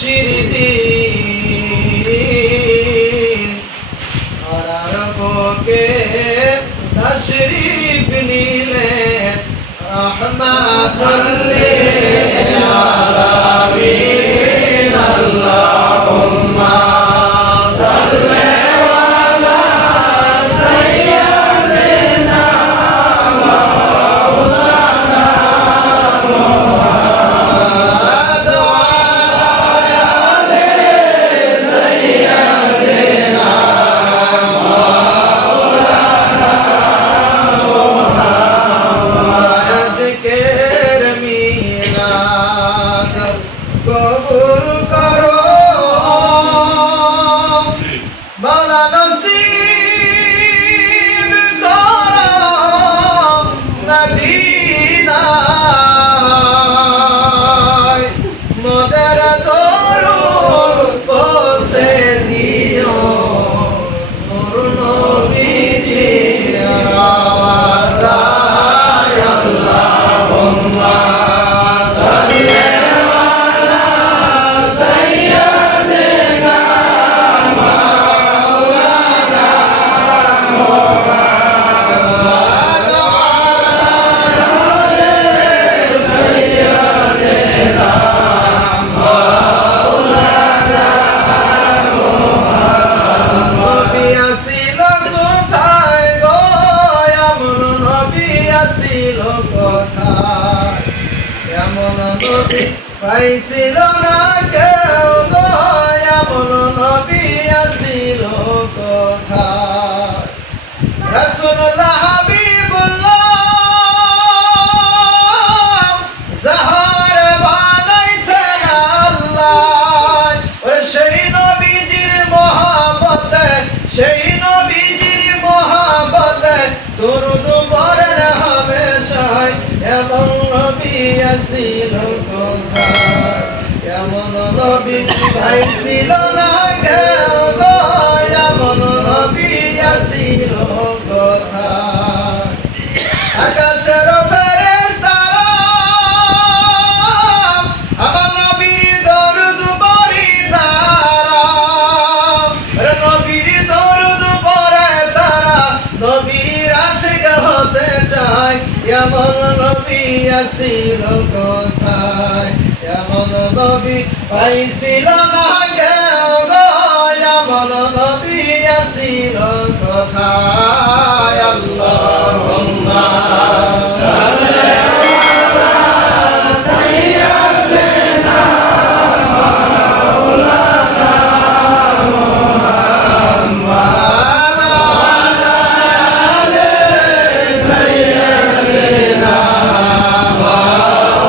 খুশির দিন ধরার বুকে তশরিফ নিলেন রহমাতুল লিল আলামিন আল্লাহুম্মা সাল্লি আলা সাইয়্যিদিনা মাওলানা মুহাম্মদ ওয়া আলা আলি সাইয়্যিদিনা মাওলানা মুহাম্মদ আজকের মিলাদ কবুল করো বালা নসিব করো মদিনায় মোদের দরুদ পৌঁছে দিও নূর নবীজির আওয়াজায় আল্লাহুম্মা সাল্লি আলা সাইয়্যিদিনা মাওলানা মুহাম্মদ ওয়া আলা আলি সাইয়্যিদিনা মাওলানা নবী আসিল কোথায় গো এমন নবী আসিল কোথায় এমন নবী পাইছিল না কেউ গো এমন নবী আসিল কোথায় রাসূলুল্লাহ হাবিবুল্লাহ যাহার বানাইছেন আল্লাহ ওরে সেই নবীজির মহব্বতে সেই নবীজির মহব্বতে দরুদ পড়েন হামেশায় এমন নবী আসিল কোথায় এমন নবী পাইছিল না কেউ গো এমন নবী আসিল কোথায় আকাশের ফেরেশতারা আমার নবীর দরুদ পড়ি তারা রে নবীর দরুদ পড়ে তারা নবীর আশিক হতে চায় এমন নবী আসিল কোথায় এমন নবী পাইছিল না কেউ গো এমন নবী আসিল কোথায় আল্লাহুম্মা সাল্লি আলা সাইয়্যিদিনা মাওলানা মুহাম্মদ ওয়া আলা আলি সাইয়্যিদিনা মাওলানা